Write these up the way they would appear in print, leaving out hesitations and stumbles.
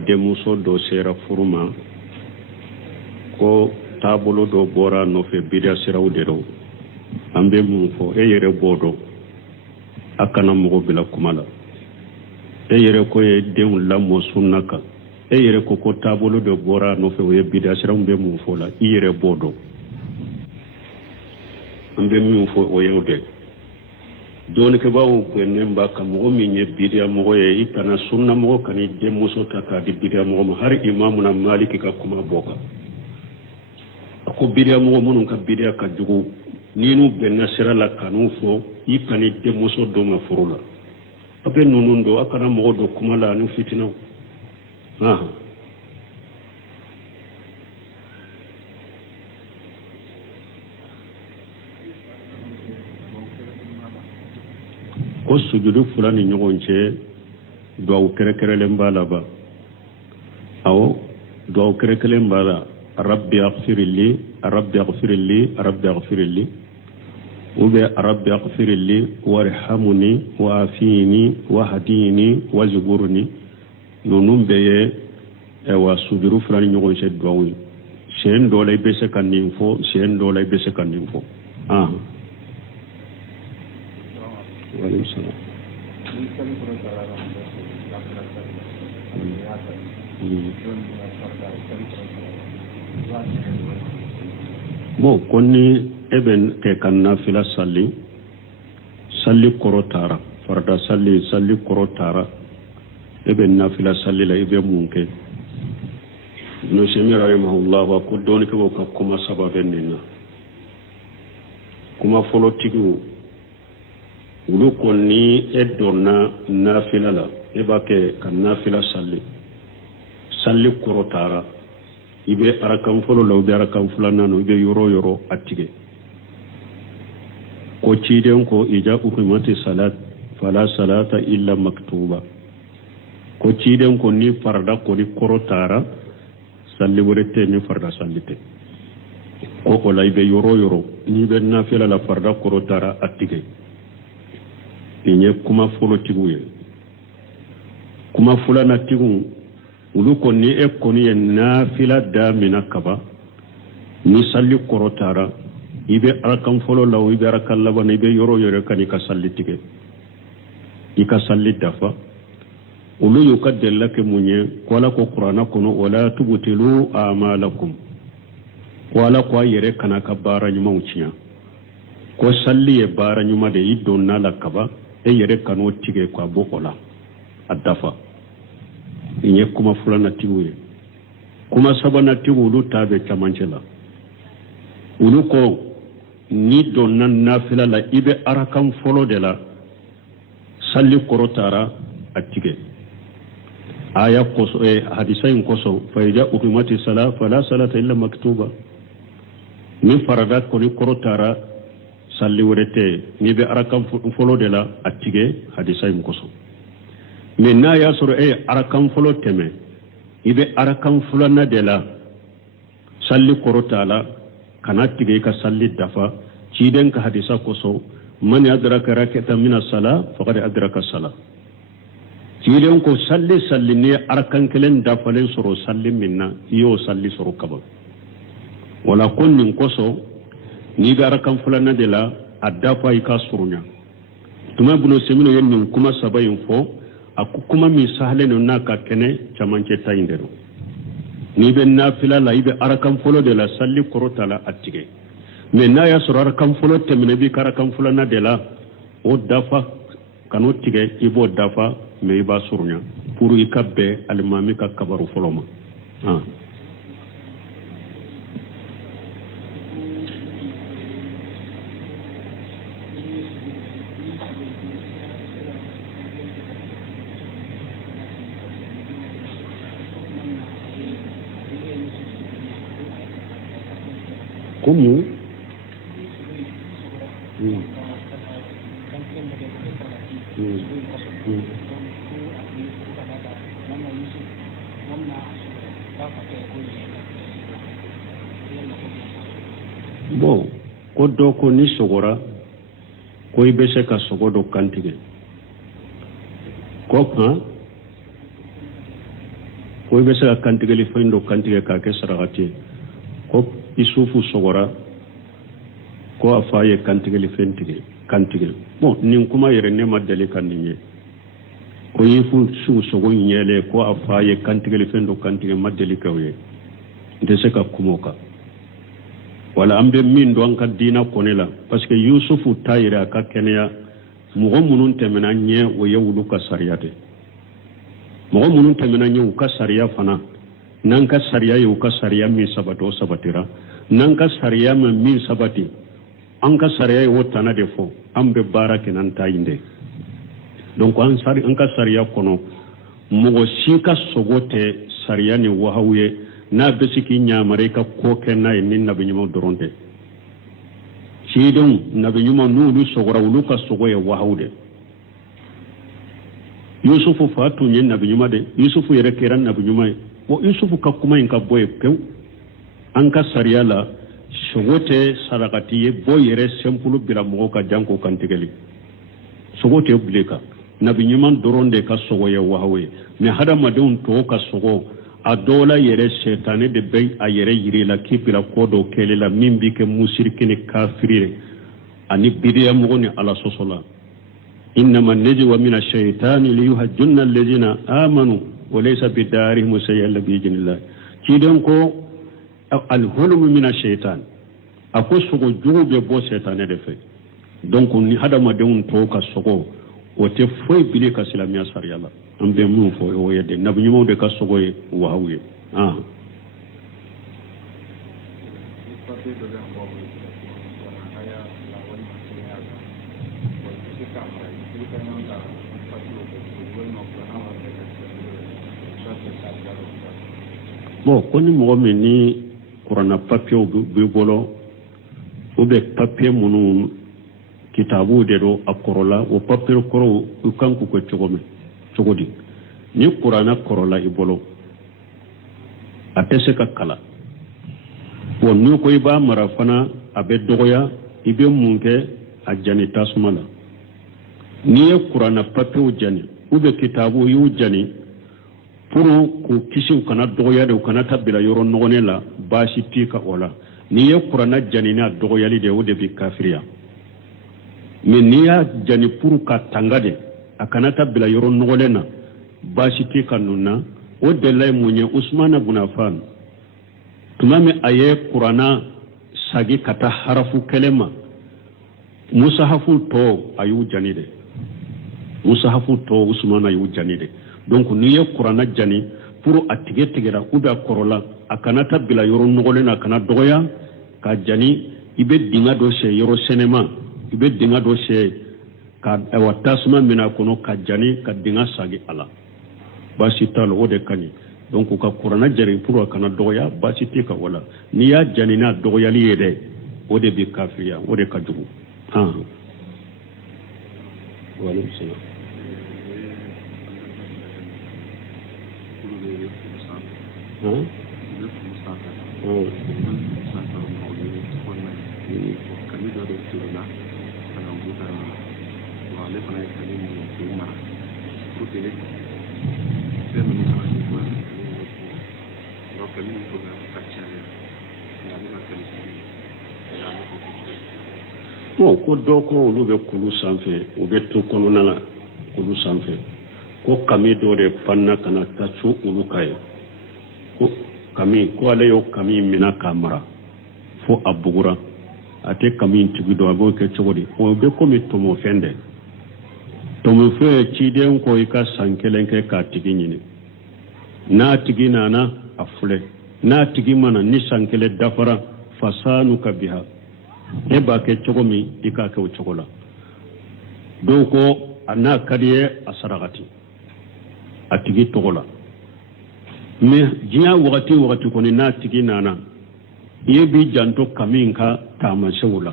demuso do sera furuma ko tabolo do bora no fe bidia siraw de do ambe mun fo e yere bodo akana mo bila kumala e yere ko e deun lamo sunnaka e yere ko tabolo do bora no fe we bidia siraw be mun fo la yere bodo ambe mun fo o yewde doni ke bawo ko nemba kam mo mi nye bidia mo e itana sunna mo kan de muso ta ka di bidia mo har imamuna maliki ka kuma boka ko bidia mo munun ka bidia ka jugo ninu benna sira la kanu fo ikani de muso do ma furula abe nunun do akana mo do kuma la nu fitina ko sujudu fulani ɲɔgɔn cɛ duwawu kɛrɛkɛrɛlen b'a la ba awɔ duwawu kɛrɛkɛrɛlen b'a la rabbi aghfirli rabbi aghfirli rabbi aghfirli ou bien rabbi aghfirli warhamni wa'afini wahdini wajburni nunun bɛ ye wa sujudu fulani ɲɔgɔn cɛ duwawu ye siyɛn dɔ la i bɛ se ka nin fɔ siyɛn dɔ la i bɛ se ka nin fɔ bon koni eben ke kanna fila salli korotara farda salli korotara eben nafila salli la ibe munke no shemira rahimahullah wa ko doni ko ka kuma sababen nina kuma folo tigu ulu koni edona nafila la eba ke kan nafila salli korotara ibe arakan folo la ubi arakan fulana no ibe yoro atige ko ciden ko ija uqimati salat fala salata illa maktuba ko ciden ko ni farda ko di korotara salli wurete ni farda sallite ko la ibe yoro ni be nafila la farda korotara atige inye kuma folo tiguye kuma fulana tigun ulu koni e koni ye nafila damina kaba ni salli korotara ibe arakan folo law ibe arakan laban ibe yoro kan ka salli tige ika salli dafa ulu yukaddel lak munye kola ko qur'ana kono wala tubtilu a'malakum wala ko yere kana ka bara nyuma uciya ko salli e bara nyuma de idonna la kaba e yere kano tige ko bokola adafa inye kuma fulana tiguye kuma sabana tigu ulu tabe chamancela ulu ko ni donna nafila la ibe arakan folo de la salli korotara atige aya koso hadisa in koso fa ija uqimati sala fala salata illa maktuba min faradat ko ni korotara salli wurete ni be arakan folo de la atige hadisa in koso mais na ya soro arakan folo teme ibe arakan fulana de la salli korotala kana tige ka salli dafa ciden ka hadisa koso man yadraka rak'atan min as-sala faqad adraka as-sala ciden ko salli ne arakan kelen dafalen soro salli minna iyo salli soro kaba wala kunnin koso ni ga arakan fulana de la adafa ika surunya tuma buno semino yennin kuma sabayin fo akukuma mi sahle no naka kene chamanche tayindero ni be nafila la ibe arakan folo de la salli korotala atige mais na ya sura arakan folo temene bi karakan folo na de la o dafa kanu tige ibo dafa me iba surnya pour ikabbe almami ka kabaru foloma Como? Bon, ko do ko ni sogora ko ibe se ka sogodo kantige ko fo be sa kantigeli fendo kantige ka ke saragati ko isufu sogora ko afaye kantigeli fentige kantigel bon nin kuma yere ne madali kan ninye ko yifu su sogo nyele ko afaye kantigeli fendo kantige madali kawye de se ka kumoka wala ambe min do an ka dina konela parce que yusufu tayira ka kenya mogo munun temena nye o yewulu ka sariyate mogo munun temena nye u ka sariya fana nan ka sariya yu ka sariya mi sabato sabatira nan ka sariya mi sabati an ka sariya yu tana defo ambe barake nan tayinde donc an ka sariya kono mogo sika sogote sariya ni wahawye na besiki nyamare ka ko kenna nin nabi nyimo doronte sidon nabi nyimo nulu sogora uluka sogoye wahawde yusufu fatu nyen nabi nyuma de yusufu yere keran nabi nyuma o yusufu ka kuma in ka boye pew an ka sariya la sogote sarakati ye boyere sempulu bila mogo ka janko kantigeli sogote bleka nabi nyuma doronde ka sogoye wahawye ne hada madun to ka sogo a dola yere shetane de bay a yere yirila kipira kodo kelela mimbi ke musirikini kafirire ani bidiya mugoni ala sosola innama najwa min ash-shaytani liyuhajjunna alladhina amanu wa laysa bidarihim sayyalla bi jinillah kidon ko al-hulm min ash-shaytan ako sogo jugube bo shetane de fe donc ni hadama de un to ka sogo o te foy bile ka silamiya sariyala ambe mu fo o yede nabi nyimo de ka sogoye wahawye bon koni mo ni kurana papier be bolo o be papier munu kitabu de do akorola o papier koro kanku ko cogodi ni qur'ana korola ibolo atese ka kala wonu ko iba marafana abe dogoya ibe munke ajani tasmala ni qur'ana papier jani ube kitabu yu jani puru ku kisin kana dogoya de kana tabila yoro nogonela bashi tika ola ni qur'ana jani na dogoyali de o de bi kafiriya mais ni ya jani puru ka tangade akanata bila yoro nogolena bashiti kanuna o delay munye Usman ibn Affan tumame aye Qur'ana sagi kata harafu kelema musahafu to ayu janide musahafu to Usman ayu janide donc niye Qur'ana jani pour atige tigera uba korola akanata bila yoro nogolena kana doya ka jani ibe dinga do she yoro senema ibe dinga do she ka watasma mina kono ka jani ka dinga sagi ala basi talo ode kani donc ka qur'ana jari pour kana doya basi tika wala ni ya jani na doya li yede ode bi kafiya ode ka jugu wala bismillah ko doko olu be kulu sanfe o be to kono na kulu sanfe ko kami do de panna kana tachu olu kai ko kami ko ale yo kami mina kamara fo abugura ate kami tigido abo ke chogodi o be ko mi to mo fende to mo fe chiden ko ika sankelenke ka tiginyini na tigina na afule na tigimana ni sankele dafara fasanu ka biha e ba ke chogomi ika ke chogola doko ana kadiye asaragati atigi togola me jiya wakati ko ni na tigina na yebi janto kaminka tamashewula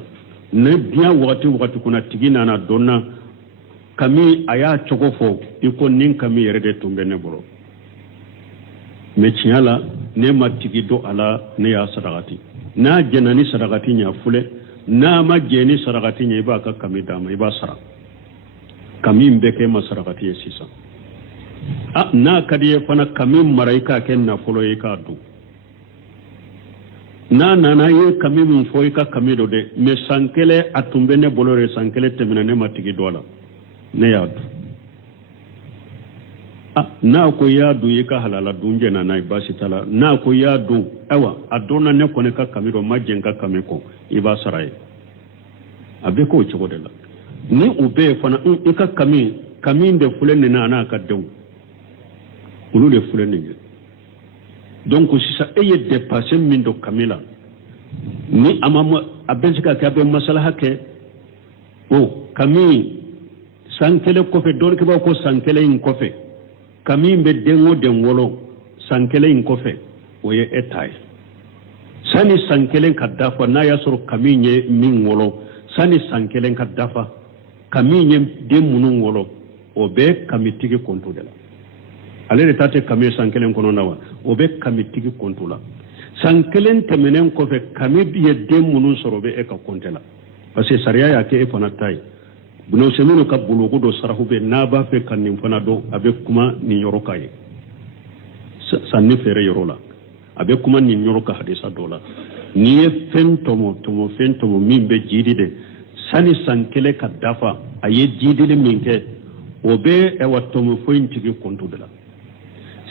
ne biya wakati kuna tigina na donna kami aya chogofo iko nin kami yerede tumbene boro me chiala ne matigido ala ne ya sadagati na jenani sadagati nya fule na ma jeni sadagati nya iba ka kami dama iba sara kami mbeke ma sadagati yesisa na kadiye fana kamin maraika ken na folo yi ka du na ye kamin foyi ka kamido de me sankele atumbe ne bolore sankele temina ne matigi dola ne ya du na ko ya du yi ka halala dunje na basi tala na ko ya du awa adona ne ko ne ka kamido majjen ka kamiko iba sarai abe ko chogo de la ni ube fana in ka kamin de fulen ne na ka dew ulu de fulen ne donc si ça eye dépasser min do kamila ni amama abensika ka be masalaha ke kami sankele ko fe don ke ba ko sankele in ko fe kami be dengo wolo sankele in ko fe o ye etay sani sankele ka dafa na ya soro kami nye min wolo sani sankele ka dafa kami nye de munun wolo o be kami tigi kontu de la ale de tate kami sankelen kono nawa o be kami tigi kontu la sankelen temenen ko fe kami ye de munun soro be e ka kontela parce que sariya ya ke e fana tay buno semino ka bulugo do sarahu be na ba fe kan nim fana do abe kuma ni yoro kay sanni fere yoro la abe kuma ni yoro ka hadisa do la ni e fentomo min be jidi de sani sankele ka dafa aye jidi le minke o be e wattomo foyin tigi kontu de la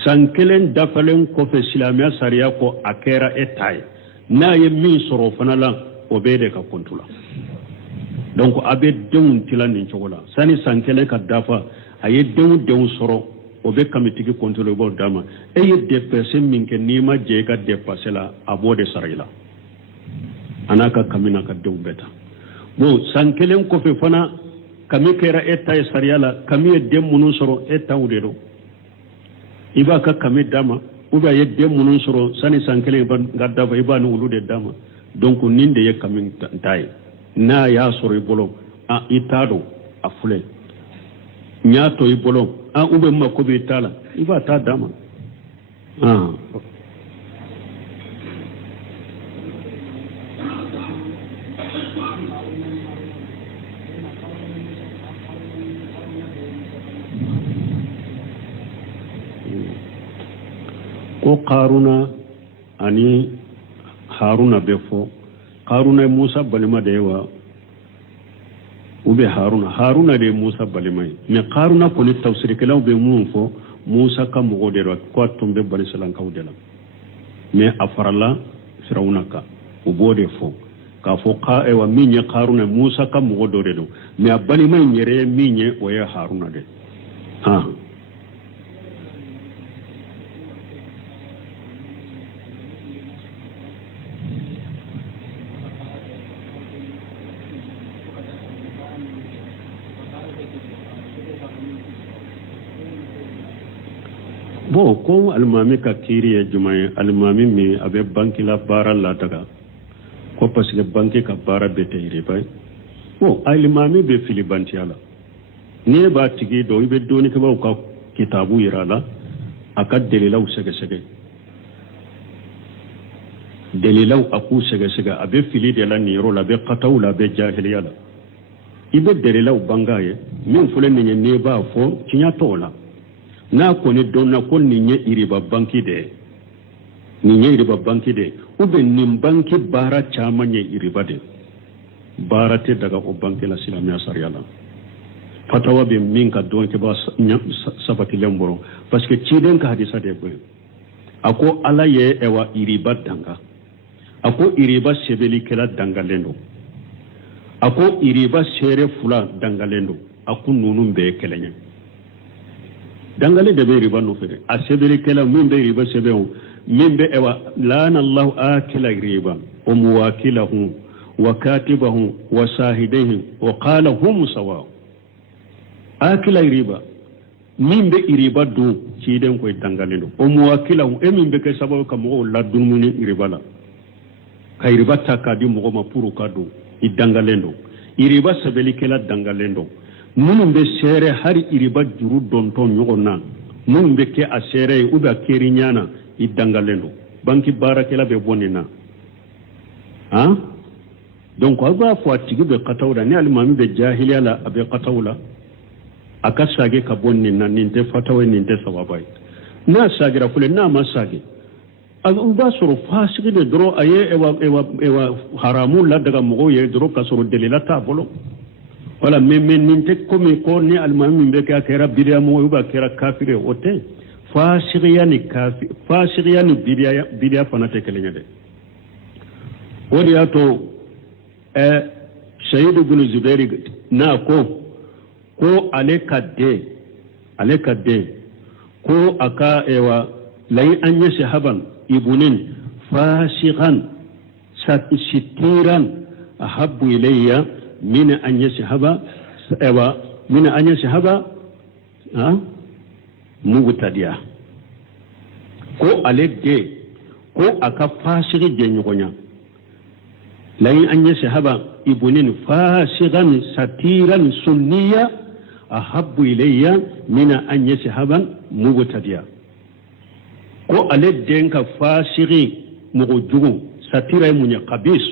sankelen dafalen ko fe silamiya sariya ko akera etay na ye min soro fana la o be de ka kontu la donc abe denw tilan nin cogo la sani sankelen ka dafa aye denw soro o be kamitigi kontu bo dama e ye dépasser min ke ni ma je ka dépasser la abo de sarila anaka kamina ka denw beta bon sankelen ko fe fana kami kera etay sariya la kami de munun soro etaw de do iba ka kami dama uba ye de munun soro sani sankelen ban gadda iba no ulude dama donc ninde ye kami tay na ya soro ibolo itado afule nyato ibolo ube makobe itala iba ta dama ko qaruna ani haruna befo haruna musa balima da yawa ube haruna de musa balimai me qaruna ko ni tafsir kala be mun fo musa ka mo de ko tumbe bani salan ka udela me afarala firawuna ka ubode fo ka fo ka e wa minye qaruna musa ka mo do de do me balimai nyere minye o ya haruna de ko almami ka kiri ya jumaye almami mi abe banki la bara la daga ko parce que banki ka bara bete ire bay almami be fili bantiala ne ba tigi do ibe doni ke ba ka kitabu irala aka delilaw delilaw aku sege abe fili de la niro la be qataw la be jahiliya la ibe delilaw bangaye min fulen ne ba fo kinya tola na ko ne donna ko ni nye iriba banki de ube nin banki bara chama nye iriba de bara te daga o banki la silamiya sariyala fatawa be min ka don ke ba sabati lemboro parce que ciden ka hadisa de boy ako ala ye ewa iriba danga ako iriba sebeli kela danga lendo ako iriba sere fula danga lendo aku nunun be kelenya dangale de be riba no fede a sebere kala min be riba sebeo min be ewa lana allah akila riba wa muwakilahu wa katibahu wa sahibihi wa qala hum sawa akila riba min be riba do ci den koy dangale do o muwakilahu e min be ke sababu kam o la dunmuni riba la kay riba takadi mo ma puru kado I dangale do riba sebeli kala dangale do munun be sere hari iriba juru donton nyogona munun be ke a sere uba kerinyana I dangalendo banki barakela be bonina donc aba fo atigi be qatawla ni almami be jahiliya la abe qatawla aka sage ka bon nin nan nin te fatawa nin te sawabai na sagira fule na ma sage azu ba soro fasigi de dro aye ewa haramu la daga mo ye dro ka soro delila ta bolo wala men nin te komi ko ni almami be ka kera bidiya mo ba kera kafire ote fasiriya ni bidiya fana te kelenya de wodi ato Sayyid ibn Zubair na ko ale kadde ko aka ewa lai an yi shahaban ibunin fasiqan sitiran ahabbu ilayya min an yashhaba mubtadiya ko aledde ko aka fasiri jenyonya lai an yashhaba ibunin fasiqan satiran sunniya ahabbu ilayya min an yashhaba mubtadiya ko aledde ka fasiri mujugu satira munya qabis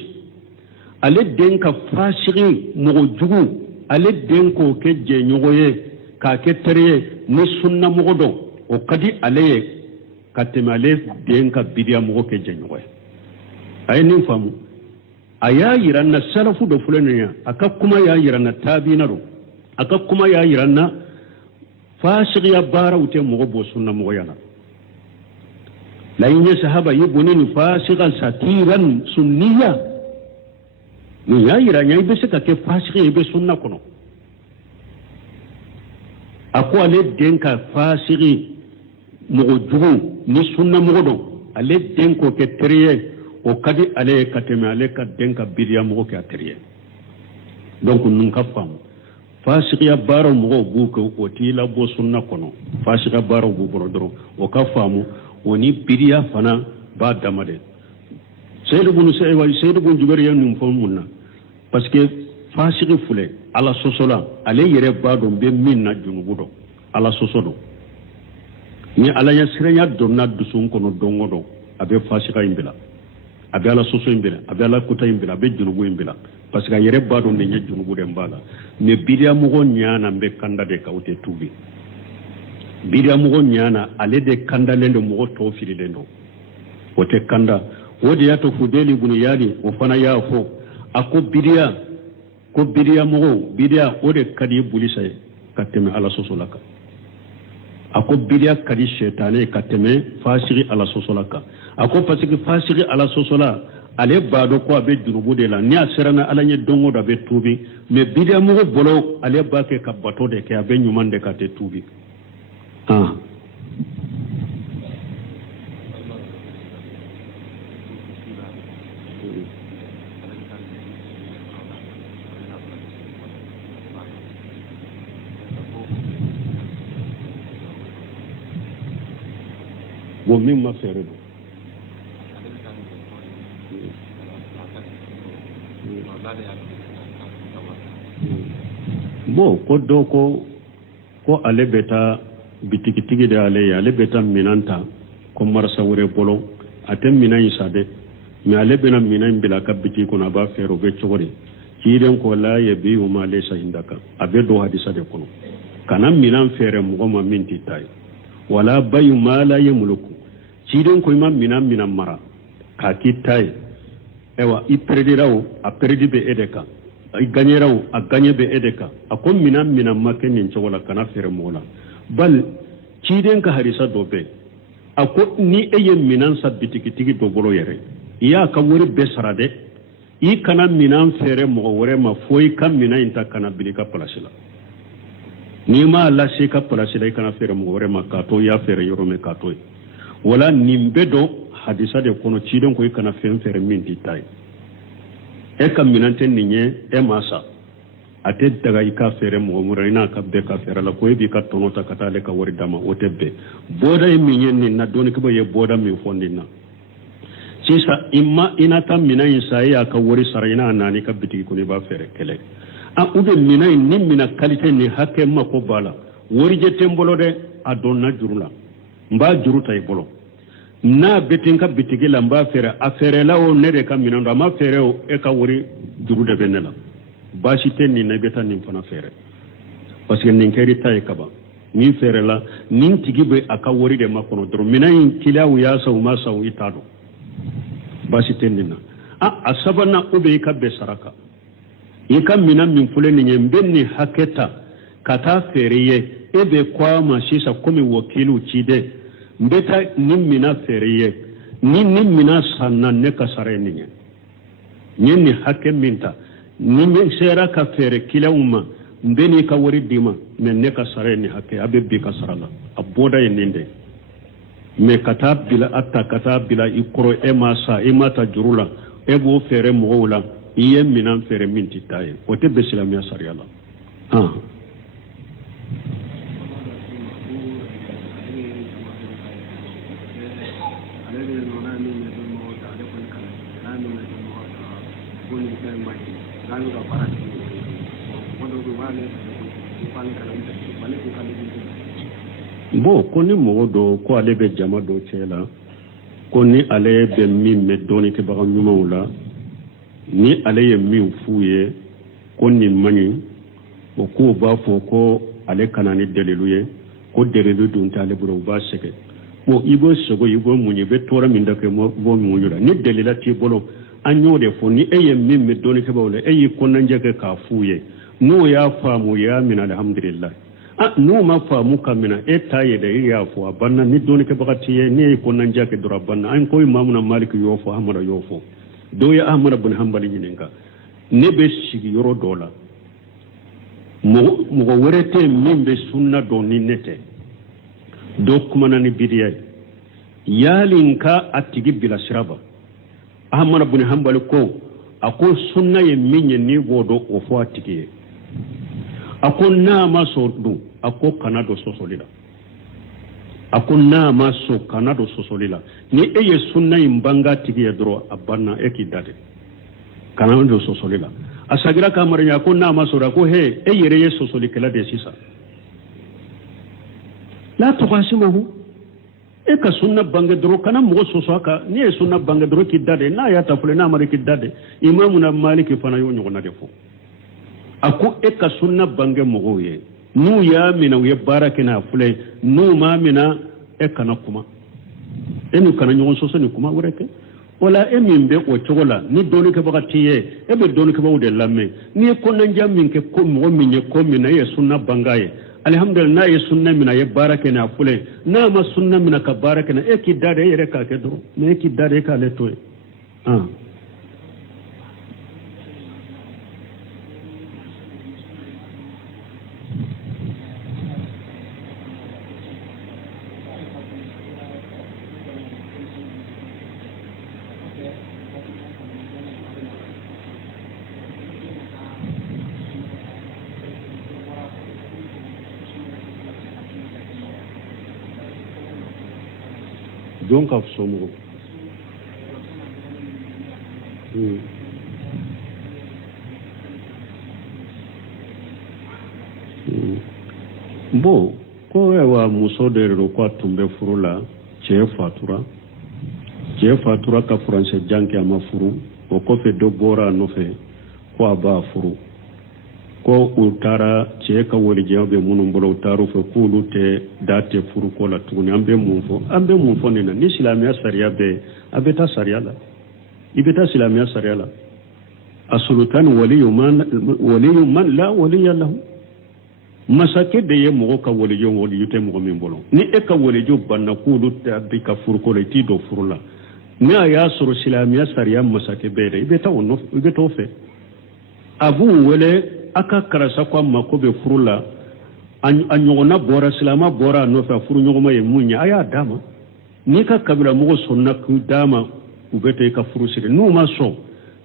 aledde ka fasiri mujugu aledde ko ke jenyoye ka ke tere ni sunna mogodo o kadi aleye katemale den ka bidiya mogo ke jenyoye ay nin famu aya yiranna salafu do fulaniya aka kuma ya yiranna tabinaro aka kuma ya yiranna fasiriya bara ute mogo bo sunna mogo yana la yin sahaba yibunini fasiqan satiran sunniya ni ya yiranya ibe se ka ke fasiri ibe sunna kono ako ale denka fasiri mogo jugu ni sunna mogo don ale denko ke teriye o kadi ale kateme ale ka denka bidiya mogo ke teriye donc nun ka fam fasiriya baro mogo bu ko o tila bo sunna kono fasiriya baro bu boro doro o ka famu woni bidiya fana ba damade Sayyid ibn Jubair yanum fo munna parce que fasiri fule ala sosola ale yere ba do be minna junubudo ala sosodo ni ala ya sirenya donna dusun kono dongodo abe fasika imbila abe ala soso imbila abe ala kuta imbila abe junubu imbila parce que yere ba do ne junubu de mbala ne bidiya mugo nyana be kanda de kawte tubi bidiya mugo nyana ale de kanda lendo mugo to fili lendo wote kanda wodi yato Fudeli ibn Yadi o fana ya fo ako bidiya mugo bidiya ode kadi bulisay kateme ala sosolaka ako bidiya kadi shetane kateme fasiri ala sosolaka ako pasiki fasiri ala sosola ale bado ko abe junubu de la ni asirana ala nye dongo da be tubi me bidiya mugo bolo ale bake ka bato de ke abe nyumande kate tubi wo min ma fere do mo ko do ko ale beta bitiki de ale beta minanta ko marsa wure bolo atem minan isade mi ale bena minan bila ka bitiki ko na ba fere be chogori kiden ko la yabi wa ma laysa indaka abe do hadisa de kono kana minan fere mo ma minti tay wala bayu ma la yamluku kiden ko imam minan mara ka kitai ewa ipredirawo a perdi be edeka ay gagnerawo a gagné be edeka akon minan maken nin wala kana fere mola bal kiden ka harisa do be ako ni eye minan sabitiki do bolo yere ya ka wori be sarade I kana minan fere mo wore ma foi kam minan inta kana bilika palasila ni ma la se ka palasila kana fere mo wore ma ka to ya fere yoro me ka to wala nimbedo hadisa de kono chidon ko kana fere min ditai e kam minan ten ninye e masa ate daga ika fere mo murina ka be ka fere la ko bi ka tono ta kata le ka wori dama o tebbe boda e minyen ni na doni ko be boda mi fondina sisa imma inata minan insai aka wori sarina nani ka bitiki ko ni ba fere kele a ube minan ni mina kalite ni hakke ma ko bala wori je tembolo de adonna jurula mba juruta e bolo na betin ka bitigi la mba fere afere la o ne de ka minan do ma fere o e ka wori juru de benela bashi ten ni na beta ni fana fere parce que nin kɛri ta ye kaban min feerela nin tigi bɛ a ka wari de makɔnɔ dɔrɔn minɛn in kiliyaw y'a san u ma san i t'a dɔn baasi tɛ nin na a sabanan o bɛ i ka bɛn sara kan i ka minɛn min filɛ nin ye n bɛ nin hakɛ ta ka taa feere ye e bɛ kɔ a ma sisan komi wakilu ciden n bɛ taa nin minɛn feere ye ni nin minɛn sanna ne ka sara ye nin ye n ye nin hakɛ min ta ni n sera ka feere kiliyaw ma n bɛ n'i ka wari d'i ma mɛ ne ka sara ye nin hakɛ a bɛ bi ka sara la a bɔda ye nin de mɛ ka taa bila a ta ka taa bila i kɔrɔ e ma sa e ma ta juru la e b'o feere mɔgɔw la i ye minɛn feere min tɛ taa ye o tɛ bɛn silamɛya sariya la bon ko ni mɔgɔ dɔ ko ale bɛ jama dɔ cɛ la ko ni ale bɛ min mɛn dɔɔnin kɛbaga ɲumanw la ni ale ye min f'u ye ko nin man ɲi o k'o b'a fɔ ko ale kana ni dalilu ye ko dalilu dun t'ale bolo u b'a sɛgɛn bon i b'o sogo i b'o muɲu i bɛ tɔɔrɔ min da kɛ b'o muɲu la ni dalila t'i bolo an y'o de fɔ ni e ye min mɛn dɔɔnin kɛbagaw la e y'i kɔnɔnajɛ kɛ k'a f'u ye n'o y'a faamu o y'a minɛ alhamdulillah n'o ma faamu ka minɛ e t'a ye dɛ e y'a fɔ a banna ni dɔɔnin kɛbaga t'i ye ne ye kɔnɔnajɛ kɛ dɔrɔn a banna an ko imamuna maliki y'o fɔ ahmada y'o fɔ dɔw ye ahmada bin hanbali ɲininka ne bɛ sigi yɔrɔ dɔ la mɔgɔ wɛrɛ tɛ min bɛ sunna dɔn ni ne tɛ dɔ kumana ni bidiya ye yali n ka a tigi bilasira ba ahmada bin hanbali ko a ko sunna ye min ye n'i b'o dɔn o fɔ a tigi ye a ko n'a ma sɔn dun a ko kana dɔ sɔsɔli la a ko n'a ma sɔn kana dɔ sɔsɔli la ni e ye sunna in banga tigi ye dɔrɔn a banna e k'i da dɛ kana dɔ sɔsɔli la a sagira k'a mara a ko n'a ma sɔn a ko he e yɛrɛ ye sɔsɔlikɛla de sisan la tuqasimahu e ka sunna bange dɔrɔn kana mɔgɔ sɔsɔ a kan n'i ye sunna bange dɔrɔn k'i da dɛ n'a y'a ta fɔlɔ n'a mara k'i da dɛ imamuna maliki fana y'o ɲɔgɔnna de fɔ a ko e ka sunna bange mɔgɔw ye n'u y'a minɛ u ye baara kɛ n'a filɛ n'u m'a minɛ e kana kuma e n'u kana ɲɔgɔn sɔsɔ ni kuma wɛrɛ kɛ wala e min bɛ o cogo la ni dɔɔninkɛbaga t'i ye e bɛ dɔɔninkɛbagaw de lamɛn n'i ye kɔnɔnajɛ min kɛ ko mɔgɔ min ye ko min na e ye sunna banga ye alhamdulillah n'a ye sunna minɛ a ye baara kɛ n'a filɛ n'a ma sunna minɛ ka baara kɛ na e k'i da de e yɛrɛ k'a kɛ dɔrɔn mɛ e k'i da de e k'ale to ye don ka fisa mɔgɔ bon ko wa muso de do ko tun bɛ furu la cɛ fatura ka furancɛ jan kɛ a ma furu o kɔfɛ dɔ bɔra a nɔfɛ ko a b'a furu ko u taara cɛ ka walijɛw bɛ minnu bolo u taar'u fɛ k'olu tɛ da tɛ furu ko la tuguni an bɛ mun fɔ nin na ni silamɛya sariya bɛ a bɛ taa sariya la i bɛ taa silamɛya sariya la asulutani waliyu man la waliya lahu masakɛ de ye mɔgɔ ka waliyu tɛ mɔgɔ min bolo ni e ka waliyu banna k'olu tɛ bi ka furu ko la i t'i don furu la ni a y'a sɔrɔ silamɛya sariya masakɛ bɛɛ dɛ i bɛ t'o fɛ a b'u wele a ka karisa ko a ma ko bɛ furu la a ɲɔgɔnna bɔra silamɛ bɔra a nɔfɛ a furu ɲɔgɔnma ye mun ye a y'a d'a ma n'i ka kabila mɔgɔ sɔnna k'u d'a ma u bɛ taa i ka furu siri n'u ma sɔn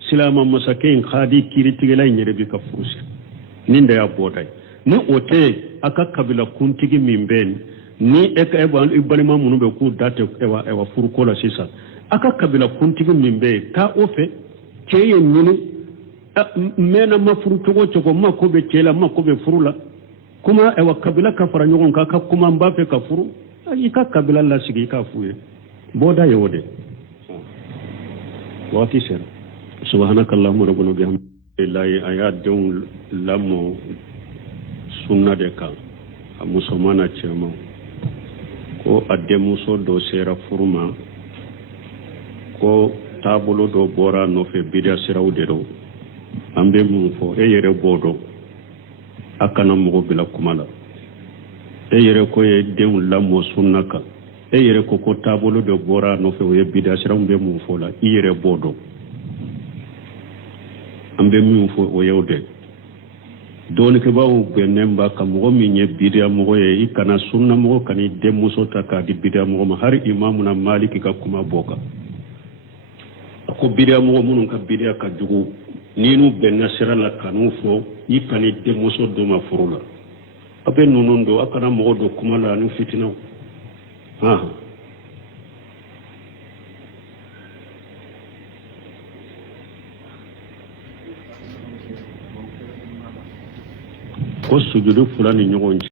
silamɛ masakɛ in kadi kiiritigɛla in yɛrɛ b'i ka furu siri nin de y'a bɔda ye ni o tɛ a ka kabila kuntigi min bɛ yen ni i balima minnu bɛ k'u da tɛ ɛwa furuko la sisan a ka kabila kuntigi min bɛ yen taa o fɛ cɛ ye ɲini mɛnna ma furu cogo cogo ma ko bɛ cɛ la ma ko bɛ furu la kuma ɛwa kabila ka fara ɲɔgɔn kan ka kuma n b'a fɛ ka furu i ka kabila lasigi i k'a f'u ye bɔda ye o de waati sera subhanakallahumma rabbana bihamdika a y'a denw lamɔ sunna de kan a musomana cɛma ko a denmuso dɔ sera furu ma ko taabolo dɔ bɔra nɔfɛ bidia siraw de don an bɛ mun fɔ e yɛrɛ b'o dɔn a kana mɔgɔ bila kuma la e yɛrɛ ko ye denw lamɔ sunna kan e yɛrɛ ko taabolo dɔ bɔra nɔfɛ o ye bidia siraw bɛ mun fɔ la i yɛrɛ b'o dɔn an bɛ min fɔ o y'o de dɔɔnikɛbaaw bɛnnen b'a ka mɔgɔ min ye bidia mɔgɔ ye i kana sunna mɔgɔ kan'i denmuso ta k'a di bidia mɔgɔ ma hari imamuna maliki ka kuma bɔ kan a ko bidia mɔgɔ minnu ka bidia ka jugu n'i n'u bɛnna sira la kan'u fɔ i kan'i denmuso d'u ma furu la a bɛ ninnu don a kana mɔgɔ don kuma la ani fitinaw ko sujudu fila ni ɲɔgɔn cɛ